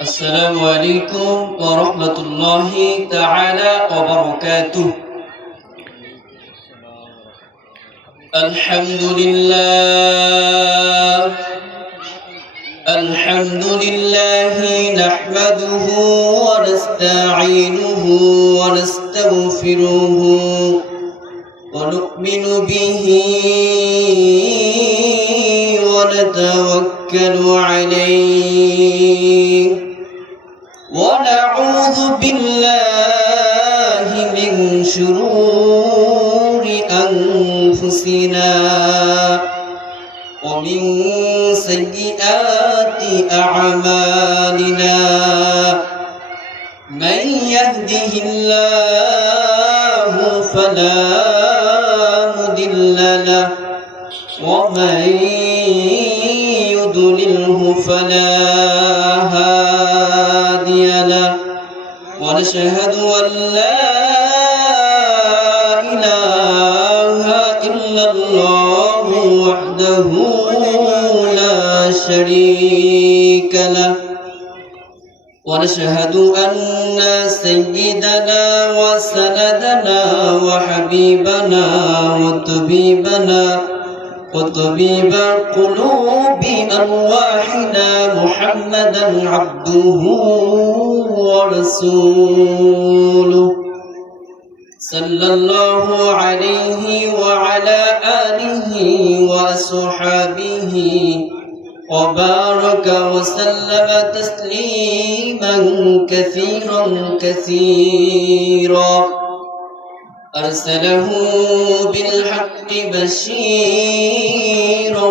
السلام عليكم ورحمة الله تعالى وبركاته. الحمد لله نحمده ونستعينه ونستغفره ونؤمن به ونتوكل عليه ونعوذ بالله من شرور أنفسنا ومن سيئات أعمالنا من يهده الله فلا مضل له ومن يضلله فلا هادي له ونشهد أن لا إله إلا الله وحده لا شريك له ونشهد أن سيدنا وسندنا وحبيبنا وطبيب قلوب أرواحنا محمدا عبده ورسوله صلى الله عليه وعلى آله وصحبه وبارك وسلم تسليما كثيرا أرسله بالحق بشيرا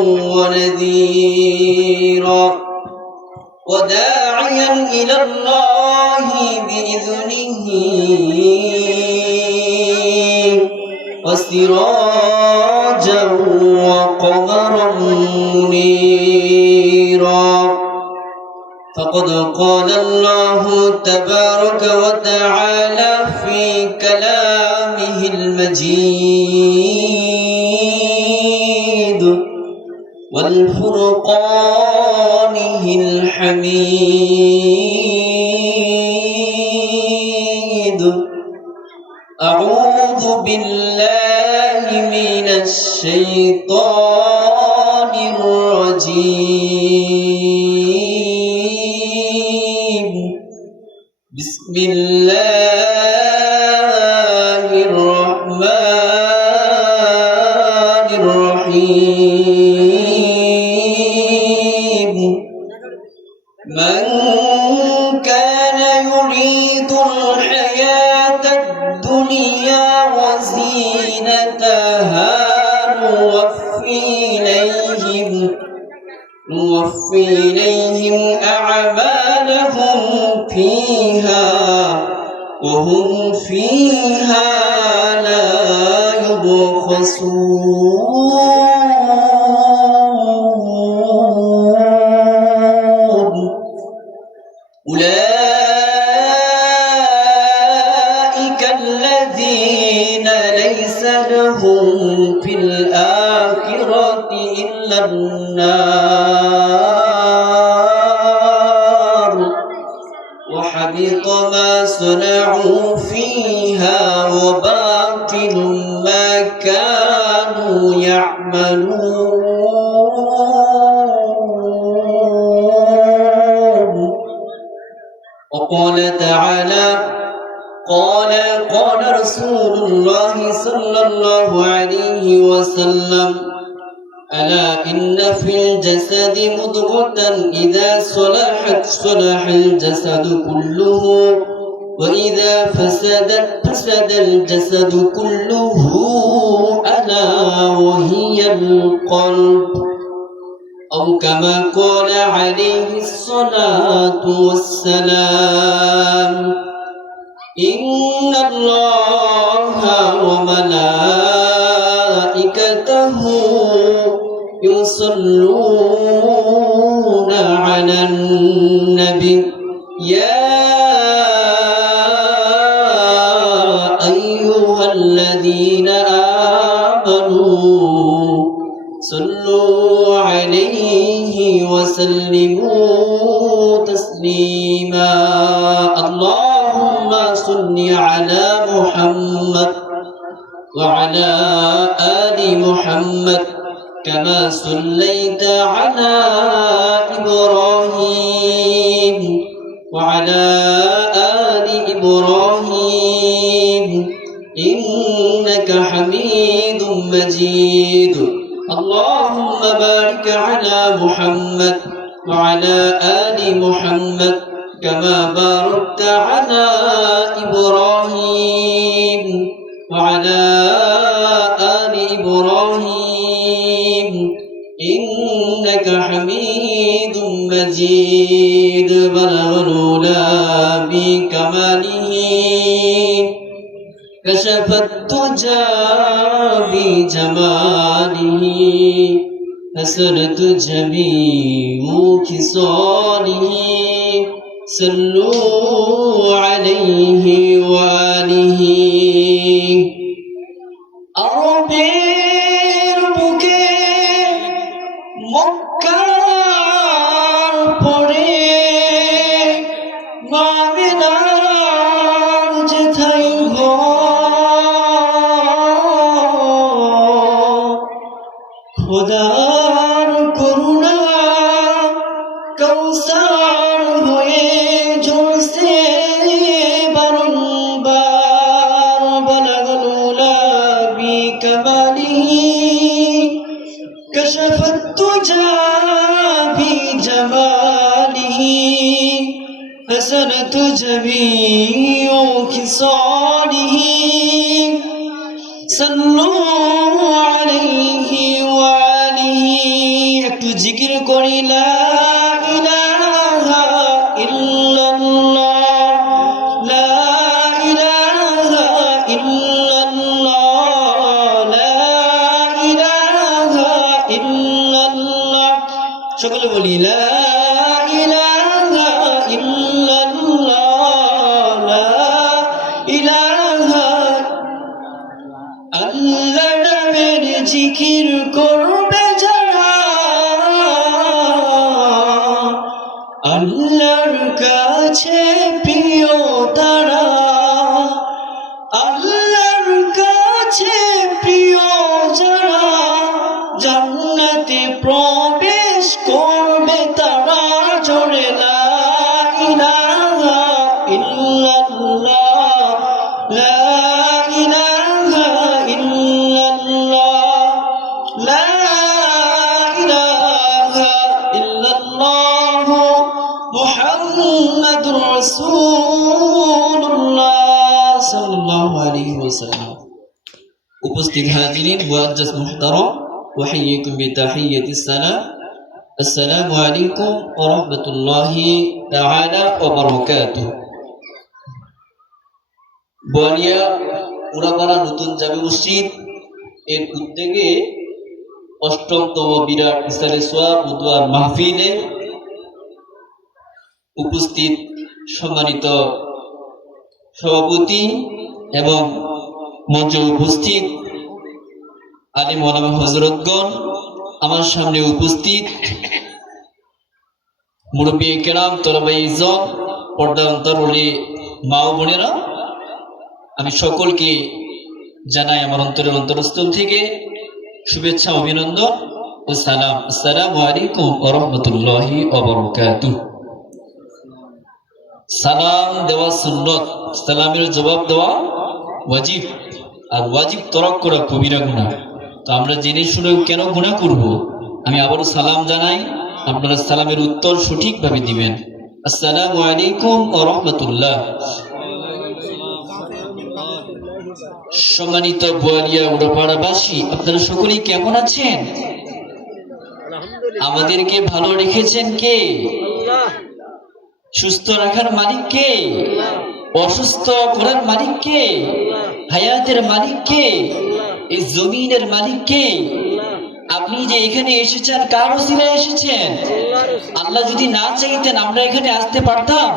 ونذيرا وداعيا إلى الله بإذنه وسراجا وقمرا منيرا فقد قال الله تبارك وتعالى في كلامه المجيد والفرقانه الحميد أعوذ بالله من الشيطان الرجيم بسم الله الرحمن الرحيم من كان يريد الحياة الدنيا وزينتها نوفي إليهم أعمالهم فيها وهم فيها لا يبخسون أولئك الذين ليس لهم في الآخرة إلا النار وحبط ما صنعوا فيها وباطل ما كانوا يعملون وقال تعالى قال رسول الله صلى الله عليه وسلم ألا إن في الجسد مضغة إذا صلحت صلح الجسد كله وإذا فسدت فسد الجسد كله ألا وهي القلب أو كما قال عليه الصلاة والسلام إن الله وملائكته يصلون على النبي يا أيها الذين آمنوا صلوا عليه وسلم وسلموا تسليما اللهم صل على محمد وعلى آل محمد كما صليت على إبراهيم وعلى آل إبراهيم إنك حميد مجيد اللهم بارك على محمد وعلى آل محمد كما باركت على إبراهيم وعلى آل إبراهيم إنك حميد مجيد بلغ العلا بكماله كشف الدجى بجماله حسنت جميع خصاله صلوا عليه وآله আরবের বুকে মক্কার পরে মদিনার যেথায় খোদার করুণা কৌসার হয়ে ঝরছে বারংবার বলাগল بكماله كشف الدجى بجماله حسنت جميع خصاله صلوا عليه وآله একটু জিকির করি লা ইলাহা ইল্লাল্লাহ লা ইলাহা ইল্লাল্লাহ সকলে বলি লা ইলাহা ইল্লাল্লাহ লা ইলাহা আল্লাহ নামের জিকির করবে যারা আল্লাহর কাছে প্রিয় তারা আল্লাহর কাছে প্রিয় যারা জান্নাতে প্রবেশ করবে তারা জোরে লা ইলাহা ইল্লাল্লাহ লা ইলাহা ইল্লাল্লাহ লা ইলাহা ইল্লাল্লাহ মুহাম্মাদুর রাসূলুল্লাহ সাল্লাল্লাহু আলাইহি ওয়াসাল্লাম উপস্থিত হাজিরিন মুআজ্জাজ মুহতারাম وحييكم بتحية السلام السلام عليكم ورحمة الله تعالى وبركاته বোয়ালিয়া উড়াপাড়া নতুন জামে মসজিদ এর উদ্যোগে অষ্টমতম বিরাট ইসালে সোয়াব ও দুয়ার মাহফিলে উপস্থিত সম্মানিত সভাপতি এবং মঞ্চে উপস্থিত আলিম ওলামা হযরতগণ আমার সামনে উপস্থিত মুরব্বী কেরাম তলবে ইজ্জত পর্দা অন্তরালে মা ও বোনেরা আমি সকলকে জানাই আমার অন্তরের অন্তরস্থল থেকে শুভেচ্ছা অভিনন্দন ও সালাম আসসালামু আলাইকুম ওয়া রাহমাতুল্লাহি ওয়া বারাকাতুহু সালাম দেওয়া সুন্নত সালামের জবাব দেওয়া ওয়াজিব আর ওয়াজিব তরক করা কবিরা গুনাহ তো আমরা জেনে শুনে কেন গুনাহ করব আমি আবারও সালাম জানাই আপনারা সালামের উত্তর সঠিকভাবে দিবেন আসসালামু আলাইকুম ওয়া রাহমাতুল্লাহ সম্মানিত বোয়ালিয়া উড়াপাড়াবাসী আপনারা সকলেই কেমন আছেন আমাদেরকে ভালো রেখেছেন কে আল্লাহ সুস্থ রাখার মালিক কে অসুস্থ করার মালিক কে হায়াতের মালিক কে এই জমিনের মালিক কে আপনি যে এখানে এসেছেন কার ওসিলায় এসেছেন আল্লাহ যদি না চাইতেন আমরা এখানে আসতে পারতাম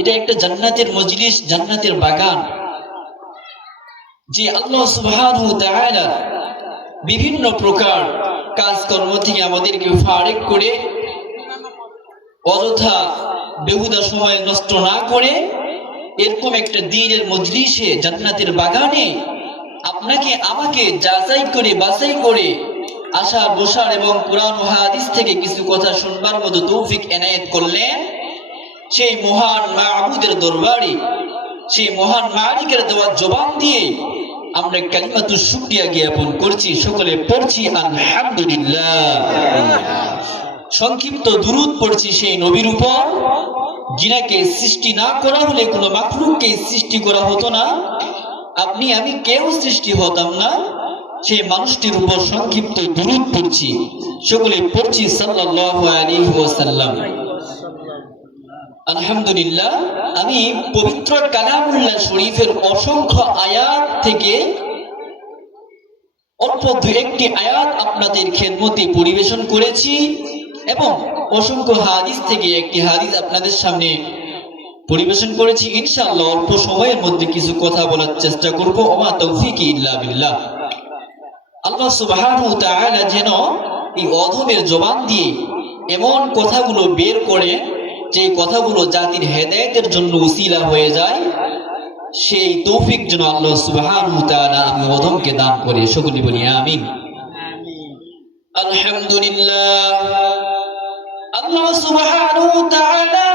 এটা একটা জান্নাতের মজলিস জান্নাতের বাগান যে আল্লাহ সুবহানাহু ওয়া তাআলা বিভিন্ন প্রকার কাজকর্ম থেকে আমাদেরকে ফারেক করে অযথা বেহুদা সময় নষ্ট না করে এরকম একটা দ্বীনের মজলিসে, জান্নাতের বাগানে আপনাকে আমাকে যাচাই করে বাছাই করে আসা বসার এবং কোরআন ও হাদিস থেকে কিছু কথা শুনবার মতো তৌফিক এনায়েত করলেন। সেই মহান মাবুদের দরবারে, সেই মহান মালিকের দেওয়া জবান দিয়ে আমরা কালিমাতুশ শুকরিয়া জ্ঞাপন করছি, সকলে পড়ছি আলহামদুলিল্লাহ। সংক্ষিপ্ত দুরূদ পড়ছি সেই নবীর উপর যিনাকে সৃষ্টি না করা হলে কোনো মাখলুককে সৃষ্টি করা হতো না, আপনি আমি কেউ সৃষ্টি হতাম না। সেই মানুষটির উপর সংক্ষিপ্ত দুরূদ পড়ছি, সকলে পড়ছি সাল্লাল্লাহু আলাইহি ওয়াসাল্লাম। আলহামদুলিল্লাহ। আমি পবিত্র কালামুল্লাহ শরীফের অসংখ্য আয়াত থেকে অল্প দু একটি আয়াত আপনাদের খেদমতে পরিবেশন করেছি এবং অসংখ্য হাদিস থেকে একটি হাদিস আপনাদের সামনে পরিবেশন করেছি। ইনশাআল্লাহ অল্প সময়ের মধ্যে কিছু কথা বলার চেষ্টা করব। ওমা তৌফিকি ইল্লা বিল্লাহ। আল্লাহ সুবহানাহু ওয়া তাআলা যেন এই অধমের জবান দিয়ে এমন কথাগুলো বের করে যে কথাগুলো জাতির হেদায়েতের জন্য উসিলা হয়ে যায়, সেই তৌফিক যেন আল্লাহ সুবহানাহু ওয়া তাআলা আমি অধমকে দান করে, সকলে বলি আমিন। আলহামদুলিল্লাহ। আল্লাহ সুবহানাহু ওয়া তাআলা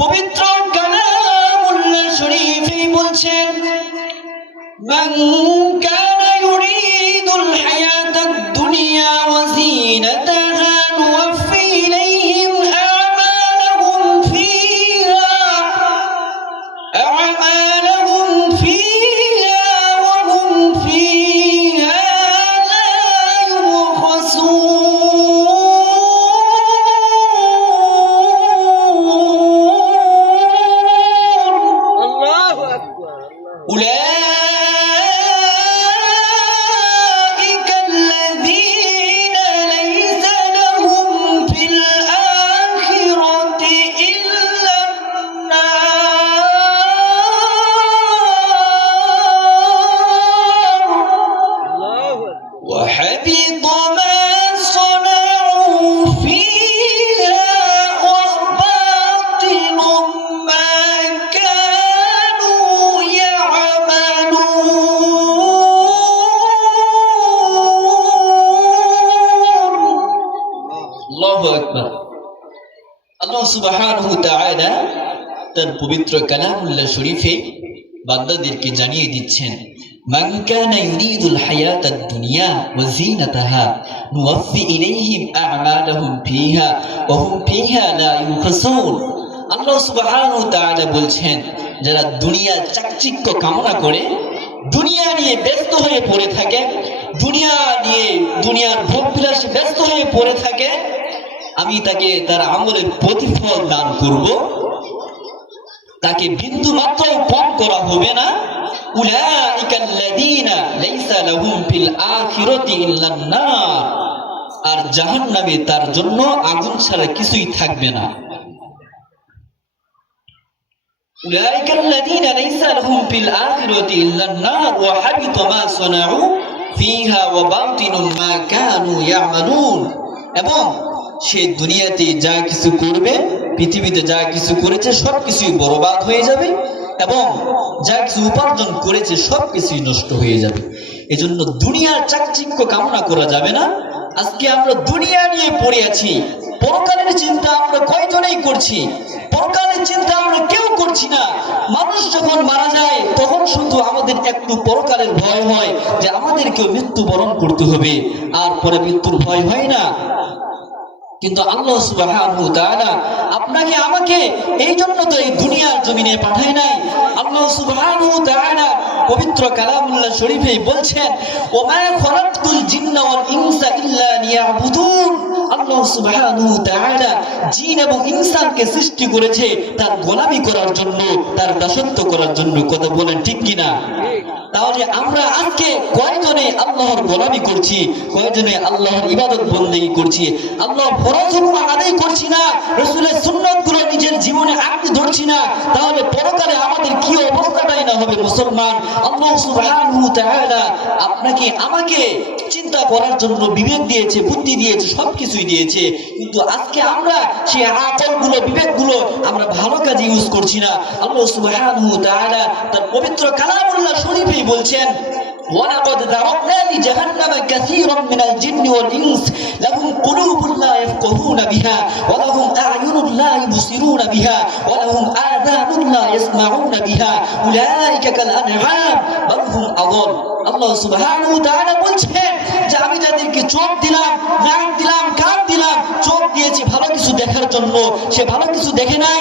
পবিত্র কালামুল্লাহ শরীফে বলছেন, মান কানা ইউরিদুল হায়াতাদ দুনিয়া ওয়া যিনাতাহা নুওয়াফি ইলাইহিম আ'মালাহুম ফিহা ওয়া হুম ফিহা লা ইউবখাসুন। أولئك الذين ليس لهم في الآخرة إلا النار وحبط ما صنعوا فيها وباطل ما كانوا আল্লাহু আকবার। আল্লাহ সুবহানাহু ওয়া তাআলা তার পবিত্র কালামুল্লাহ শরীফে বান্দাদেরকে জানিয়ে দিচ্ছেন, মান কানা ইউরিদুল হায়াতাদ দুনিয়া ওয়া যিনাতাহা নুওয়াফি ইলাইহিম আ'মালাহুম ফিহা ওয়া হুম ফিহা লা ইউবখাসুন। আল্লাহ সুবহানাহু ওয়া তাআলা বলছেন, যারা দুনিয়ার চাকচিক্য কামনা করে, দুনিয়া নিয়ে ব্যস্ত হয়ে পড়ে থাকে, দুনিয়া নিয়ে দুনিয়ার ভোগ বিলাসে ব্যস্ত হয়ে পড়ে থাকে, আমি তাকে তার আমলের প্রতিফল দান করব, তাকে বিন্দু মাত্র কম করা হবে না। উলাইকাল্লাযীনা লাইসা লাহুম ফিল আখিরাতি ইল্লান নার। আর জাহান্নামে তার জন্য আগুন ছাড়া কিছুই থাকবে না। উলাইকাল্লাযীনা লাইসা লাহুম ফিল আখিরাতি ইল্লান নার ওয়া হাবিতা মা সানাউ ফিহা ওয়া বাতিলুম মা কানু ইয়ামালুন। এবং সে দুনিয়াতে যা কিছু করবে, পৃথিবীতে যা কিছু করেছে সবকিছুই বরবাদ হয়ে যাবে এবং যা কিছু উপার্জন করেছে সবকিছুই নষ্ট হয়ে যাবে। এজন্য দুনিয়ার চাকচিক্য কামনা করা যাবে না। আজকে আমরা দুনিয়া নিয়ে পড়ে আছি, পরকালের চিন্তা আমরা কয়জনেই করছি? পরকালের চিন্তা আমরা কেউ করছি না। মানুষ যখন মারা যায় তখন শুধু আমাদের একটু পরকালের ভয় হয় যে আমাদেরকেও মৃত্যুবরণ করতে হবে, আর পরে মৃত্যুর ভয় হয় না। কিন্তু আল্লাহ সুবহানাহু ওয়া তাআলা আপনাকে আমাকে এই জন্য তো এই দুনিয়ার জমিনে পাঠায় নাই। আল্লাহ সুবহানাহু ওয়া তাআলা পবিত্র কালামুল্লাহ শরীফে বলছেন, ওমা খালাকতুল জিন্না ওয়াল ইনসা ইল্লা লিয়াবুদুন। আল্লাহ সুবহানাহু ওয়া তাআলা জিন এবং ইনসানকে সৃষ্টি করেছে তার গোলামি করার জন্য, তার দাসত্ব করার জন্য। কথা বলেন ঠিক কিনা? তাহলে আমরা আজকে কয়জনে আল্লাহর গোলামি করছি, কয়জনে আল্লাহর ইবাদত বন্দেগী করছি? আল্লাহর ফরজ হুকুম আদায় করছি না, রাসূলের সুন্নাতগুলো নিজের জীবনে আঁকড়ে ধরছি না, তাহলে পরকালে আমাদের কি অবস্থাটাই না হবে মুসলমান। আল্লাহ সুবহানাহু ওয়া তাআলা আপনাকে আমাকে চিন্তা করার জন্য বিবেক দিয়েছে, বুদ্ধি দিয়েছে, সবকিছুই দিয়েছে, কিন্তু আজকে আমরা সেই আকলগুলো, বিবেকগুলো আমরা ভালো কাজে ইউজ করছি না। আল্লাহ সুবহানাহু ওয়া তাআলা তার পবিত্র কালামুল্লাহ শরীফেই বলছেন, وَلَقَدْ ذَرَأْنَا لِجَهَنَّمَ كَثِيرًا مِنَ الْجِنِّ وَالْإِنسِ لَهُمْ قُلُوبٌ لَا يَفْقَهُونَ بِهَا وَلَهُمْ أَعْيُنٌ لَا يُبْصِرُونَ بِهَا وَلَهُمْ آذَانٌ لَا يَسْمَعُونَ بِهَا أُولَئِكَ كَالْأَنْعَامِ بَلْ هُمْ أَضَلُّ। আল্লাহ সুবহানাহু ওয়া তাআলা বলছেন যে আমি যাদেরকে চোখ দিলাম, নাক দিলাম, কান দিলাম, চোখ দিয়েছি ভালো কিছু দেখার জন্য, সে ভালো কিছু দেখে নাই,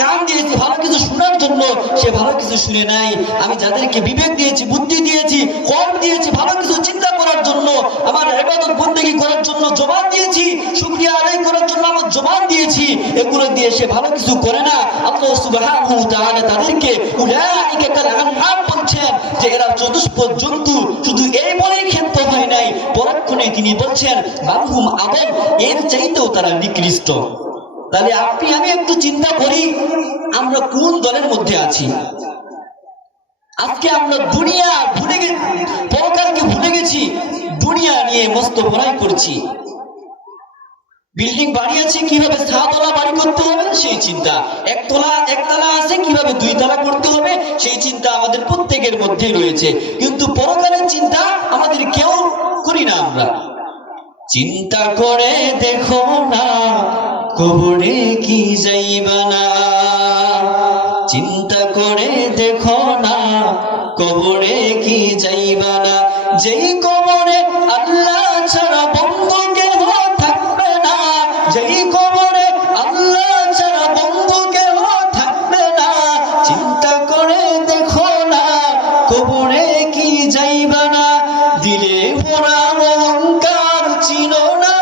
কান দিয়েছি ভালো কিছু শোনার জন্য, সে ভালো কিছু শুনে নাই। আমি যাদেরকে বিবেক দিয়েছি, বুদ্ধি দিয়েছি, কলব দিয়েছি ভালো কিছু চিন্তা করার জন্য, আমার ইবাদত বন্দেগী করার জন্য জবান দিয়েছি, শুকরিয়া আদায় করার জন্য আমার জবান দিয়েছি, এগুলো দিয়ে সে ভালো কিছু করে না। আল্লাহ সুবহানাহু ওয়া তাআলা তাদেরকে উলাইকা কাল আনআম বলছেন যে এরা চতুষ্পদ জন্তু। শুধু এই বলেই ক্ষান্ত হয় নাই, পরক্ষণে তিনি বলছেন বালহুম আদল, এর চাইতেও তারা নিকৃষ্ট। তাহলে আপনি আমি একটু চিন্তা করি, আমরা কোন দলের মধ্যে আছি? আজকে আমরা দুনিয়া ভুলে গেছি, পরকালকে ভুলে গেছি, দুনিয়া নিয়ে মস্ত বড়াই করছি। বিল্ডিং বাড়ি আছে, কিভাবে 7 তলা বাড়ি করতে হবে সেই চিন্তা, একতলা আছে কিভাবে 2 তলা করতে হবে সেই চিন্তা আমাদের প্রত্যেকের মধ্যেই রয়েছে, কিন্তু পরকালের চিন্তা আমাদের কেউ করি না আমরা। চিন্তা করে দেখো না কবরে কি যাইবা না, চিন্তা করে দেখো না কবরে কি যাইবা না, যেই কবরে আল্লাহ ছাড়া বন্ধু কেহ থাকবে না, যেই কবরে আল্লাহ ছাড়া বন্ধু কেহ থাকবে না, চিন্তা করে দেখো না কবরে কি যাইবা না, দিলে ভরা অহংকার ছিল না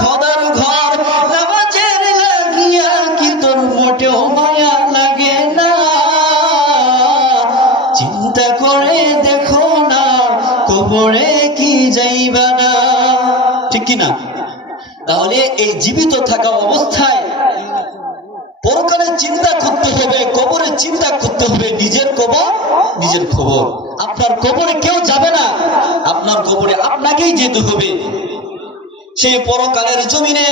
খোদার ঘর, নামাজের লাগিয়া কি তোর মোটেও মায়া লাগে না, চিন্তা করে দেখো না কবরে কি যাইবা না। ঠিক কিনা? তাহলে এই জীবিত থাকা অবস্থায় পরকালের চিন্তা করতে হবে, কবরের চিন্তা করতে হবে, নিজের কবর নিজের খবর। আপনার কবরে কেউ যাবে না, আপনার কবরে আপনাকেই যেতে হবে। সেই পরকালের জমিনে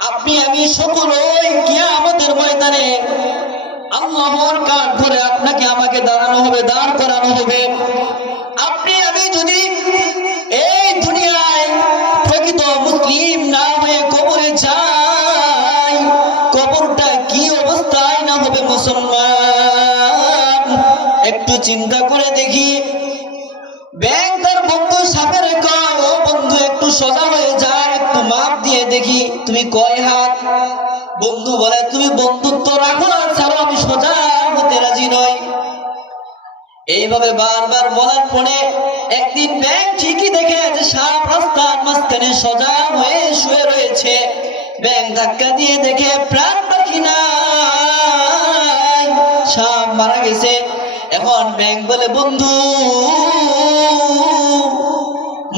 আপনি আমি সকলেই কিয়ামতের ময়দানে আল্লাহর কাঠ ধরে আপনাকে আমাকে দাঁড়ানো হবে, দাঁড় করানো হবে। আপনি আমি যদি এই দুনিয়ায় প্রকৃত মুসলিম না হয়ে কবরে যাই, কবরটা কি অবস্থায় না হবে মুসলমান, একটু চিন্তা করে দেখি। ব্যাংক তার বন্ধু সাপের কয়, ও বন্ধু একটু সোজা হয়ে যায়, একটু মাপ দিয়ে দেখি তুমি কয় হাত। বন্ধু বলে তুমি বন্ধুত্ব রাখো আর ছাড়ো, আমি সোজা হতে রাজি নই। এইভাবে বারবার বলার পরে একদিন ব্যাংক ঠিকই দেখে যে সাপ রাস্তার মাঝখানে সোজা হয়ে শুয়ে রয়েছে। ব্যাংক ধাক্কা দিয়ে দেখে প্রাণ পাখি নাই, সাপ মারা গেছে। এখন ব্যাংক বলে বন্ধু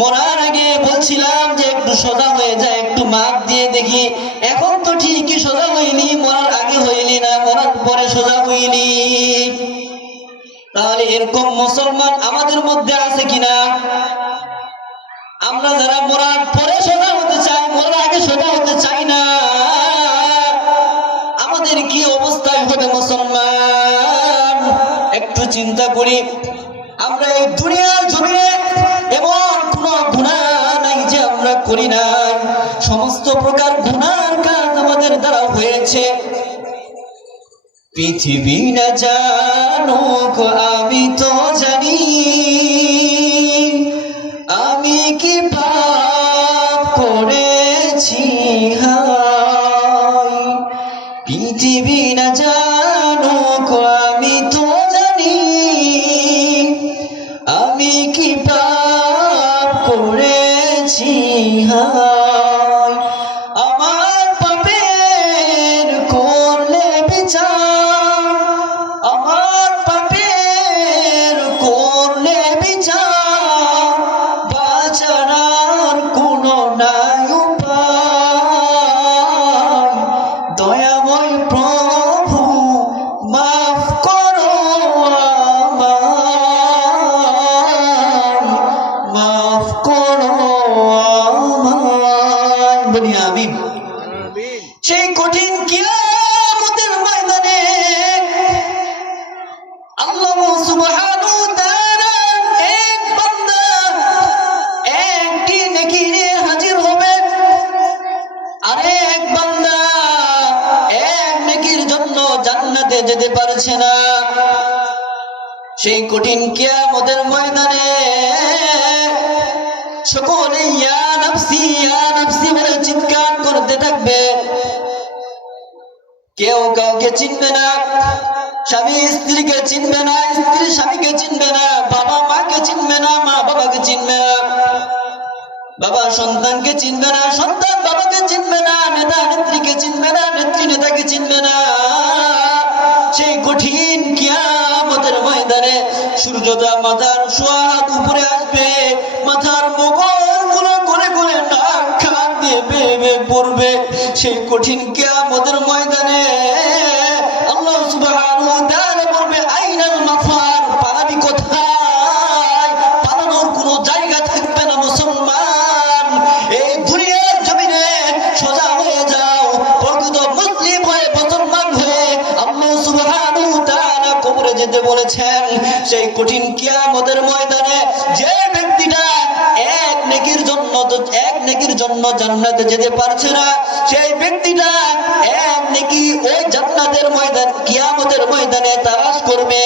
মরার আগে বলছিলাম যে একটু সোজা হয়ে যায়, একটু মাপ দিয়ে দেখি, এখন তো ঠিকই সোজা হইনি, মরার আগে হইলি না, মরার পরে সোজা হইলি। তাহলে এরকম মুসলমান আমাদের মধ্যে আছে কিনা? আমরা যারা মরার পরে সোজা হতে চাই, মরার আগে সোজা হতে চাই না, আমাদের কি অবস্থায় হবে মুসলমান? একটু চিন্তা করি। আমরা এই দুনিয়ার জমিনে এমন কোনো গুনাহ নাই যে আমরা করি নাই, সমস্ত প্রকার গুনার কাজ আমাদের দ্বারা হয়েছে। পৃথিবী না জানুক আমি তো জানি, আমি কি পাপ করেছি হায়। পৃথিবী না জানুক আমি তো জানি, আমি কি পাপ করেছি হায়। আমার পাপের করলে বিচার, আমার পাপের করলে বিচার, বাঁচার কোনো নাই উপায়। আমিন। সেই কঠিন কিয়ামতের ময়দানে আল্লাহ সুবহানাহু ওয়া তাআলা এক বান্দা একটি নেকি নিয়ে হাজির হবে, আরেক বান্দা এক নেকির জন্য জান্নাতে যেতে পারছে না। সেই কঠিন কিয়ামতের ময়দানে সকলে ইয়া নাফসি বলে চিৎকার করতে থাকবে। কেউ কাউকে চিনবে না, স্বামী স্ত্রীকে চিনবে না, স্ত্রী স্বামীকে চিনবে না, বাবা মাকে চিনবে না, মা বাবাকে চিনবে না, বাবা সন্তানকে চিনবে না, সন্তান বাবাকে চিনবে না, নেতা নেত্রীকে চিনবে না, নেত্রী নেতাকে চিনবে না। সেই কঠিন কিয়ামতের ময়দানে সূর্যটা মাথার সোয়া হাত উপরে আসবে, মাথার মুকুটগুলো গলে গলে নাক কান দিয়ে বেয়ে বেয়ে পড়বে। সেই কঠিন কিয়ামতের ময়দানে আল্লাহ সুবহানাহু ওয়া তাআলা বলবে, আইনাল মাফার, পালাবি কোথায়? পালানোর কোনো জায়গা থাকবে না মুসলমান। এই দুনিয়ার জমিনে সোজা হয়ে যাও, প্রকৃত মুসলিম হয়ে মুসলমান হয়ে আল্লাহ সুবহানাহু ওয়া তাআলা কবরে যেতে বলেছেন। সেই কঠিন কিয়ামতের ময়দানে যে ব্যক্তিটা এক নেকির জন্য জান্নাতে যেতে পারছে না, সেই ব্যক্তিটা এক নেকি ওই জান্নাতের ময়দান কিয়ামতের ময়দানে তালাশ করবে।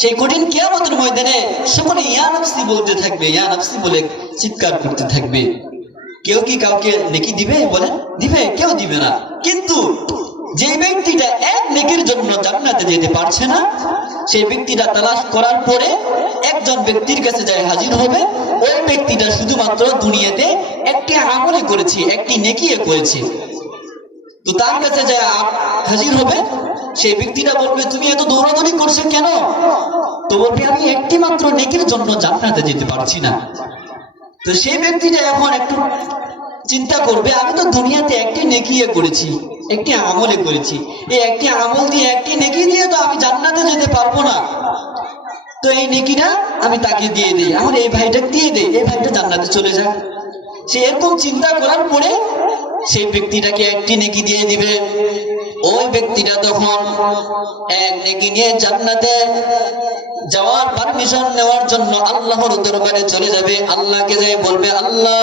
সেই কঠিন কিয়ামতের ময়দানে সকলে ইয়া নাফসি বলতে থাকবে, ইয়া নাফসি বলে চিৎকার করতে থাকবে। কেউ কি কাউকে নেকি দিবে? বলেন দিবে? কেউ দিবে না। কিন্তু যে ব্যক্তিটা এক নেকির জন্য জান্নাতে যেতে পারছে না, সেই ব্যক্তিটা তালাশ করার পরে একজন ব্যক্তির কাছে যায় হাজির হবে। ওই ব্যক্তিটা শুধুমাত্র দুনিয়াতে একটি আমলে করেছে, একটি নেকি করেছে, তো তার কাছে যায় হাজির হবে। সেই ব্যক্তিটা বলবে, তুমি এত দৌড়াদৌড়ি করছো কেন? তো বলবে, আমি একটি মাত্র নেকির জন্য জান্নাতে যেতে পারছি না। তো সেই ব্যক্তিটা এখন একটু চিন্তা করবে, আমি তো দুনিয়াতে একটি নেকি করেছি, একটি আমলে করেছি, এই একটি আমল দিয়ে একটি নেকি দিয়ে তো আমি জান্নাতে যেতে পারবো না। তো এই নেকিটা আমি তাকে দিয়ে দিই, আমার এই ভাইটাকে দিয়ে দেই, এই ভাইটা জান্নাতে চলে যাক। সে এরকম চিন্তা করার পরে সেই ব্যক্তিটাকে একটি নেকি দিয়ে দিবে। ওই ব্যক্তিটা তখন এক নেকি নিয়ে জান্নাতে যাওয়ার পারমিশন নেওয়ার জন্য আল্লাহর দরবারে চলে যাবে। আল্লাহকে যাই বলবে, আল্লাহ,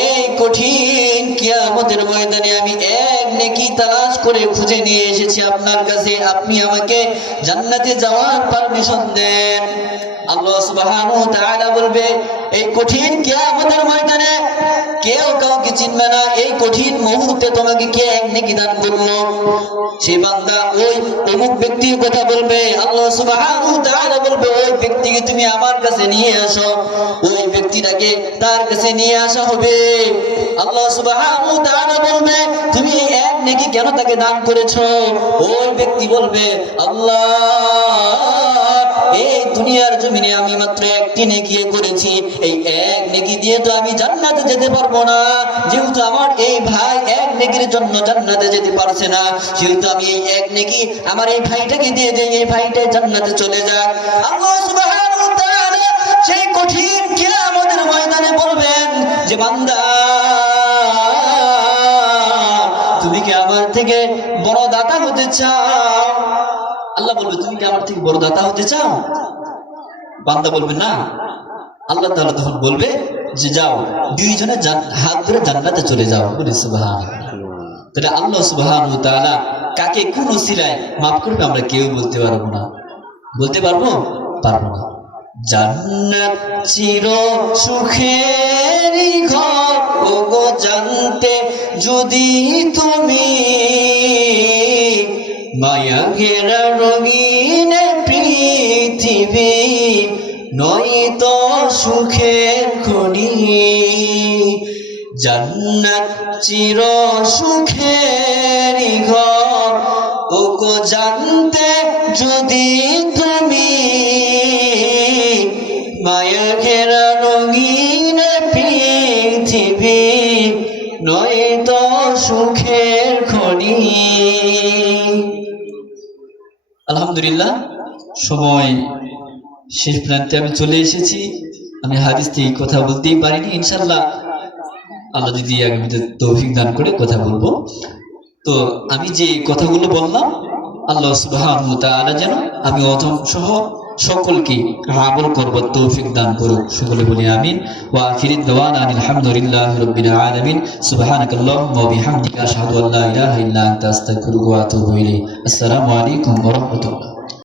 এই কঠিন কিয়ামতের ময়দানে আমি এক নেকি তালাশ করে খুঁজে নিয়ে এসেছি আপনার কাছে, আপনি আমাকে জান্নাতে যাওয়ার পারমিশন দেন। আল্লাহ সুবহানাহু ওয়া তাআলা বলবে, এই কঠিন কিয়ামতের ময়দানে কেউ কাউকে চিনবে না। এই কঠিন মুহূর্তে তোমাকে কে এক নেকি দান করলো? সেই বান্দা ওই অমুক ব্যক্তির কথা বলবে। আল্লাহ সুবহানাহু ওয়া তাআলা বলবে, ওই ব্যক্তিকে তুমি আমার কাছে নিয়ে আসো। ওই ব্যক্তিটাকে তার কাছে নিয়ে আসা হবে। আল্লাহ সুবহানাহু ওয়া তাআলা বলবে, তুমি এক নেকি কেন তাকে দান করেছো? ওই ব্যক্তি বলবে, আল্লাহ, এই দুনিয়ার জমিনে আমি মাত্র একটি নেকি করেছি, এই এক নেকি দিয়ে তো আমি জান্নাতে যেতে পারবো না। যেহেতু আমার এই ভাই এক নেকির জন্য জান্নাতে যেতে পারছে না, সেহেতু আমি এই এক নেকি আমার এই ভাইটাকে দিয়ে দেই, এই ভাইটা জান্নাতে চলে যাক। আল্লাহ সুবহানাহু ওয়া তাআলা সেই কঠিন কিয়ামতের ময়দানে বলবেন যে, বান্দা, তুমি কি আমার থেকে বড় দাতা হতে চাও? আল্লাহ বলবে, তুমি কি আমার থেকে বড় দাতা হতে চাও? বান্দা বলবে, না। আল্লাহ তাআলা তখন বলবে যে, যাও, দুইজনে হাত ধরে জান্নাতে চলে যাও। বলে সুবহানাল্লাহ। তাহলে আল্লাহ সুবহানাহু ওয়া তাআলা কাকে কোন ওসিলায় মাফ করবে আমরা কেউ বলতে পারবো না। বলতে পারবো? পারবো না। জান্নাত চির সুখেরই ঘর, ওগো জানতে যদি তুমি, মায়া ঘেরা রঙিন পৃথিবী নয় তো সুখের খনি। জান্নাত চির সুখেরই ঘর, ওগো জানতে যদি তুমি, মায়া ঘেরা রঙিন পৃথিবী নয় তো সুখের খনি। আলহামদুলিল্লাহ, সময় শেষ প্রান্তে আমি চলে এসেছি। আমি হাদিস থেকে কথা বলতেই পারিনি, ইনশাল্লাহ আল্লাহ যদি আগামীতে তৌফিক দান করে কথা বলবো। তো আমি যে কথাগুলো বললাম আল্লাহ সুবহানাহু ওয়া তাআলা যেন আমি অধম সহ সকলকে আমল করবার তৌফিক দান করুক। সকলে বলি আমিন। ওয়া আখিরুদ দাওয়ানা আলহামদুলিল্লাহি রাব্বিল আলামিন। সুবহানাকাল্লাহুম্মা ওয়া বিহামদিকা আশহাদু আল্লা ইলাহা ইল্লা আনতা আস্তাগফিরুকা ওয়া আতুবু ইলাইক। আসসালামু আলাইকুম ওয়া রাহমাতুল্লাহ।